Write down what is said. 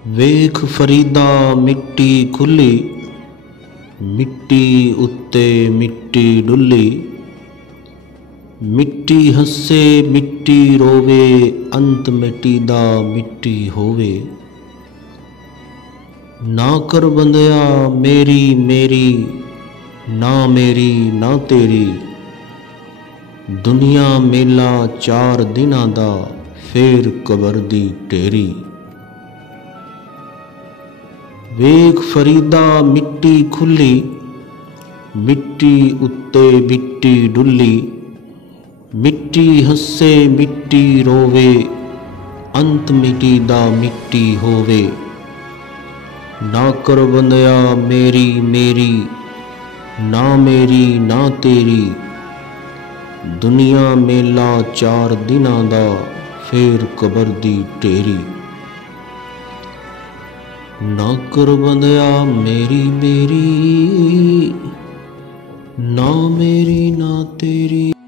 वेख फरीदा मिट्टी खुली, मिट्टी उत्ते मिट्टी डुली। मिट्टी हसे मिट्टी रोवे, अंत मिट्टी दा मिट्टी होवे। ना कर बंदया मेरी मेरी, ना मेरी ना तेरी। दुनिया मेला 4 दिनां दा, फेर कबर दी ढेरी। वेख फरीदा मिट्टी खुली, मिट्टी उत्ते मिट्टी डुली। मिट्टी हसे मिट्टी रोवे, अंत मिट्टी दा मिट्टी होवे। ना कर बंदया मेरी मेरी, ना मेरी ना तेरी। दुनिया मेला 4 दिनां दा, फेर कबर दी ढेरी। ना कर बंदया मेरी मेरी, ना मेरी ना तेरी।